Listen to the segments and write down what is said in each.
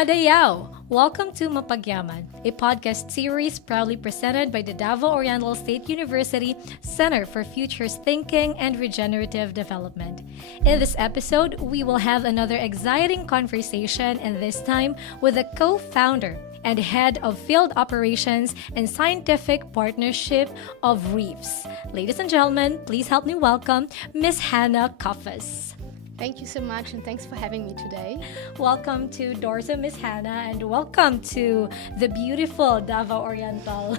Madayaw! Welcome to Mapagyaman, a podcast series proudly presented by the Davao Oriental State University Center for Futures Thinking and Regenerative Development. In this episode, we will have another exciting conversation, and this time with the co-founder and head of field operations and scientific partnership of RRReefs. Ladies and gentlemen, please help me welcome Ms. Hanna Kuhfuss. Thank you so much, and thanks for having me today. Welcome to Dorso, Ms. Hanna, and welcome to the beautiful Davao Oriental.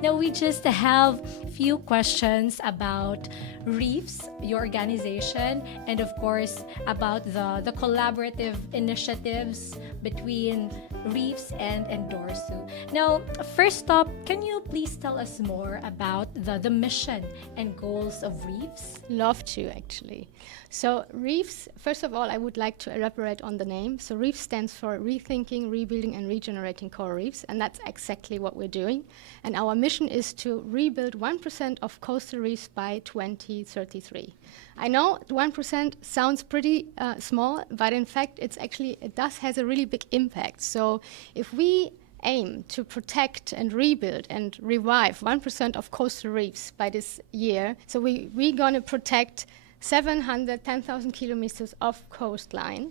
Now, we just have few questions about RRReefs, your organization, and of course, about the collaborative initiatives between RRReefs and Dorso. Now, first up, can you please tell us more about the mission and goals of RRReefs? Love to, actually. So RRReefs, first of all, I would like to elaborate on the name. So RRReefs stands for Rethinking, Rebuilding and Regenerating Coral Reefs, and that's exactly what we're doing. And our mission is to rebuild 1% of coastal reefs by 2033. I know 1% sounds pretty small, but in fact, it does has a really big impact. So if we aim to protect and rebuild and revive 1% of coastal reefs by this year, so we're going to protect 710,000 kilometers of coastline.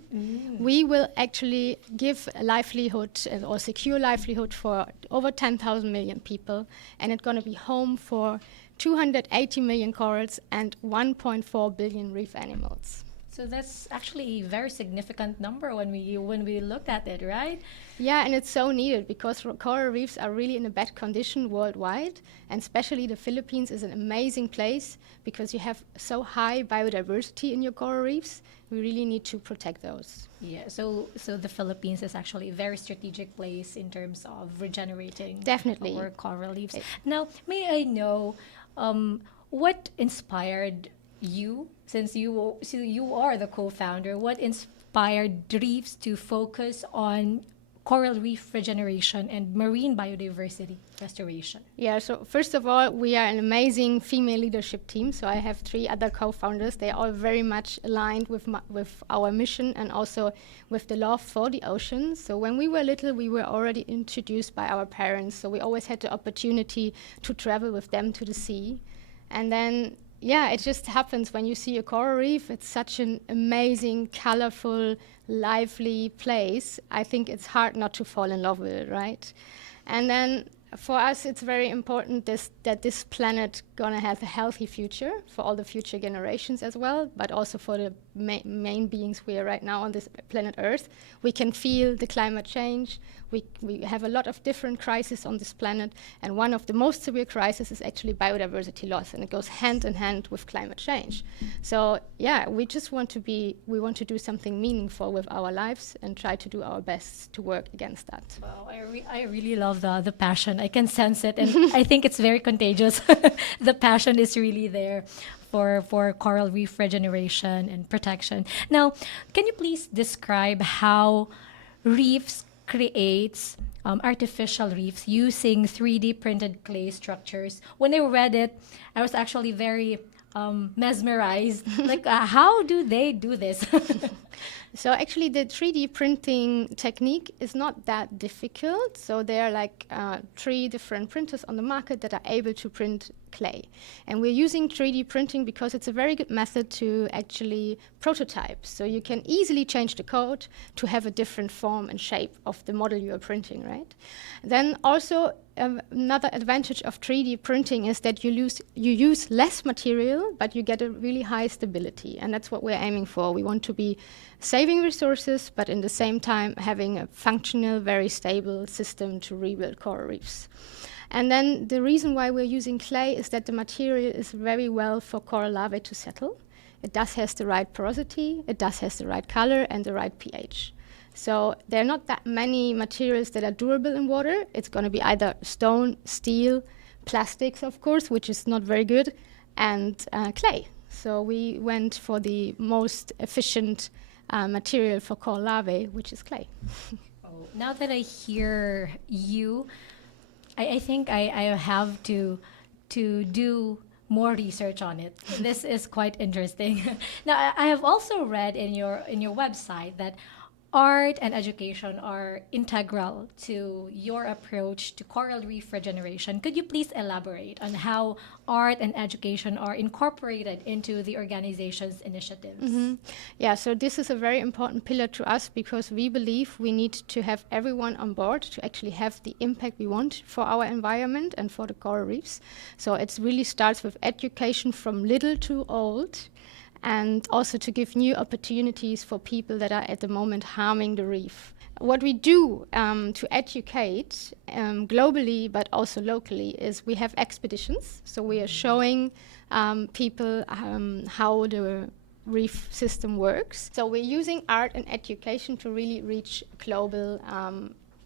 We will actually give a livelihood or secure livelihood for over 10,000 million people, and it's going to be home for 280 million corals and 1.4 billion reef animals. So that's actually a very significant number when we look at it, right? Yeah, and it's so needed because coral reefs are really in a bad condition worldwide, and especially the Philippines is an amazing place because you have so high biodiversity in your coral reefs. We really need to protect those. Yeah, so the Philippines is actually a very strategic place in terms of regenerating Definitely our coral reefs. Now, may I know what inspired you, since you are the co-founder, what inspired RRReefs to focus on coral reef regeneration and marine biodiversity restoration? Yeah, so first of all, we are an amazing female leadership team. So I have 3 other co-founders. They are all very much aligned with our mission and also with the love for the ocean. So when we were little, we were already introduced by our parents. So we always had the opportunity to travel with them to the sea. And then yeah, it just happens when you see a coral reef. It's such an amazing, colorful, lively place. I think it's hard not to fall in love with it, right? And then for us, it's very important that this planet gonna have a healthy future for all the future generations as well, but also for the main beings we are right now on this planet Earth. We can feel the climate change. We have a lot of different crises on this planet, and one of the most severe crises is actually biodiversity loss, and it goes hand in hand with climate change. So yeah, we want to do something meaningful with our lives and try to do our best to work against that. Wow, I really love the passion. I can sense it, and I think it's very contagious. The passion is really there for coral reef regeneration and protection. Now, can you please describe how RRReefs creates artificial reefs using 3D printed clay structures? When I read it, I was actually very mesmerized. Like, how do they do this? So actually, the 3D printing technique is not that difficult. So there are like 3 different printers on the market that are able to print clay. And we're using 3D printing because it's a very good method to actually prototype. So you can easily change the code to have a different form and shape of the model you are printing, right? Then also, another advantage of 3D printing is that you use less material, but you get a really high stability. And that's what we're aiming for. We want to be saving resources, but in the same time having a functional, very stable system to rebuild coral reefs. And then the reason why we're using clay is that the material is very well for coral larvae to settle. It does has the right porosity, it does has the right color and the right pH. So there are not that many materials that are durable in water. It's going to be either stone, steel, plastics, of course, which is not very good, and clay. So we went for the most efficient material for coral larvae, which is clay. Now that I hear you, I think I have to do more research on it. This is quite interesting. Now, I have also read in your website that art and education are integral to your approach to coral reef regeneration. Could you please elaborate on how art and education are incorporated into the organization's initiatives? Yeah, so this is a very important pillar to us because we believe we need to have everyone on board to actually have the impact we want for our environment and for the coral reefs. So it really starts with education from little to old, and also to give new opportunities for people that are at the moment harming the reef. What we do to educate globally but also locally is we have expeditions. So we are showing people how the reef system works. So we're using art and education to really reach global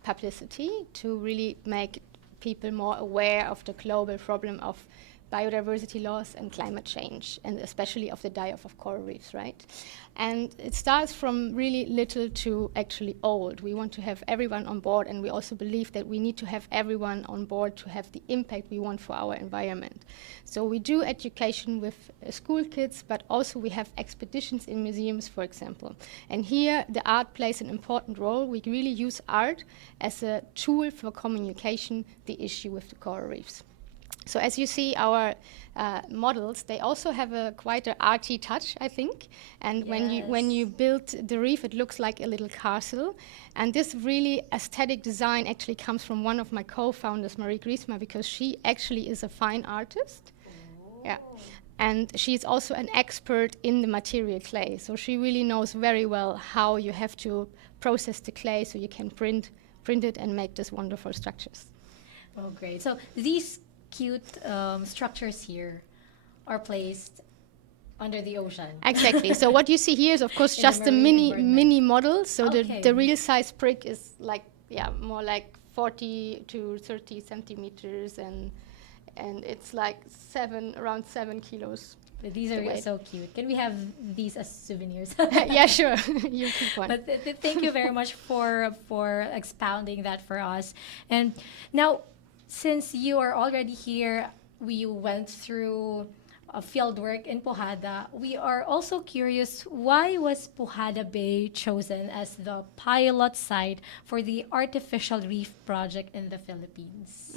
publicity, to really make people more aware of the global problem of biodiversity loss and climate change, and especially of the die-off of coral reefs, right? And it starts from really little to actually old. We want to have everyone on board, and we also believe that we need to have everyone on board to have the impact we want for our environment. So we do education with school kids, but also we have expeditions in museums, for example. And here the art plays an important role. We really use art as a tool for communication the issue with the coral reefs. So as you see, our models, they also have a quite an arty touch, I think. And when you build the reef, it looks like a little castle. And this really aesthetic design actually comes from one of my co-founders, Marie Griesmer, because she actually is a fine artist. Yeah. And she's also an expert in the material clay. So she really knows very well how you have to process the clay so you can print it and make these wonderful structures. Oh, great. So these cute structures here are placed under the ocean. Exactly. So what you see here is, of course, just a mini model. So the real size brick is like, more like 40 to 30 centimeters, and it's like around 7 kilos. But these are so cute. Can we have these as souvenirs? Yeah, sure. You keep one. But thank you very much for expounding that for us. And now, since you are already here, we went through field work in Pohada. We are also curious, why was Pohada Bay chosen as the pilot site for the artificial reef project in the Philippines?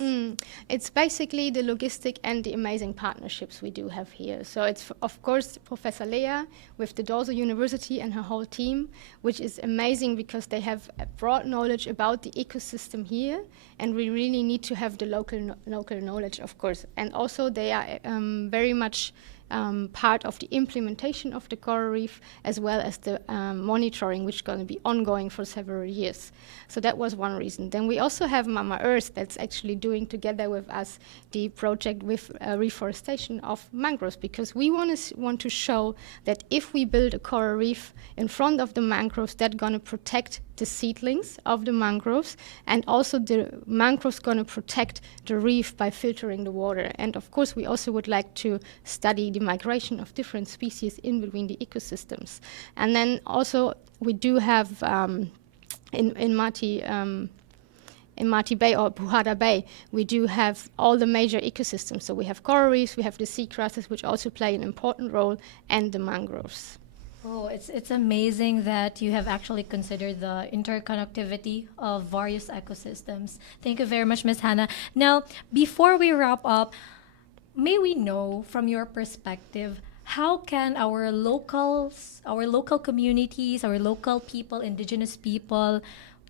It's basically the logistic and the amazing partnerships we do have here. So it's, of course, Professor Lea with the Dorsal University and her whole team, which is amazing because they have a broad knowledge about the ecosystem here, and we really need to have the local knowledge, of course. And also they are very much part of the implementation of the coral reef, as well as the monitoring, which is going to be ongoing for several years. So that was one reason. Then we also have Mama Earth that's actually doing together with us the project with reforestation of mangroves, because we want to show that if we build a coral reef in front of the mangroves, that's going to protect the seedlings of the mangroves, and also the mangroves going to protect the reef by filtering the water. And of course, we also would like to study the migration of different species in between the ecosystems. And then also we do have in Mati Bay or Pohada Bay, we do have all the major ecosystems. So we have coral reefs, we have the seagrasses, which also play an important role, and the mangroves. Oh, it's amazing that you have actually considered the interconnectivity of various ecosystems. Thank you very much, Ms. Hanna. Now, before we wrap up, may we know from your perspective, how can our local communities, our local people, indigenous people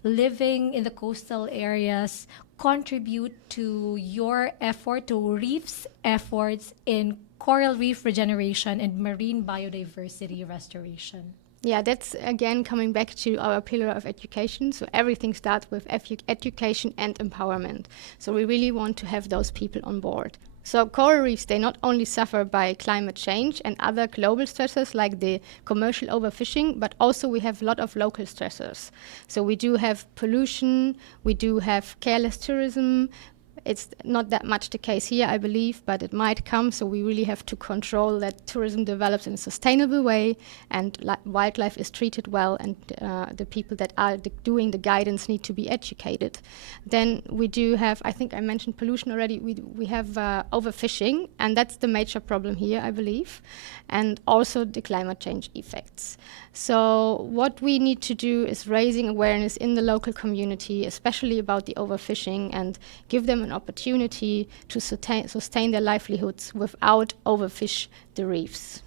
living in the coastal areas contribute to your effort, to RRReefs' efforts in coral reef regeneration and marine biodiversity restoration? Yeah, that's again coming back to our pillar of education. So everything starts with education and empowerment. So we really want to have those people on board. So coral reefs, they not only suffer by climate change and other global stressors like the commercial overfishing, but also we have a lot of local stressors. So we do have pollution, we do have careless tourism, It's not that much the case here, I believe, but it might come. So we really have to control that tourism develops in a sustainable way and wildlife is treated well, and the people that are doing the guidance need to be educated. Then we do have, I think I mentioned pollution already, we have overfishing, and that's the major problem here, I believe, and also the climate change effects. So what we need to do is raising awareness in the local community, especially about the overfishing, and give them an opportunity to sustain their livelihoods without overfish the reefs.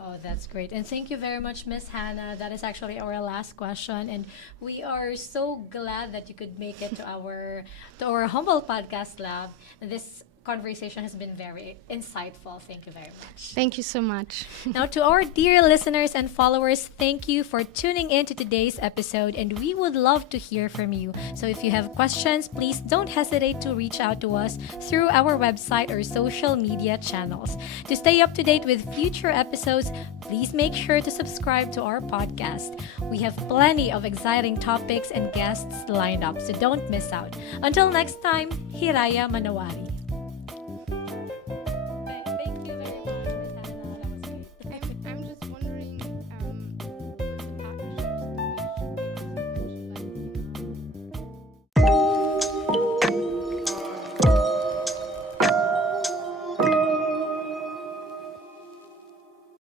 Oh, that's great. And thank you very much, Miss Hannah. That is actually our last question. And we are so glad that you could make it to our humble podcast lab. This conversation has been very insightful. Thank you very much. Thank you so much. Now, to our dear listeners and followers, thank you for tuning in to today's episode, and we would love to hear from you. So if you have questions, please don't hesitate to reach out to us through our website or social media channels. To stay up to date with future episodes, please make sure to subscribe to our podcast. We have plenty of exciting topics and guests lined up, so don't miss out. Until next time, Hiraya Manawari.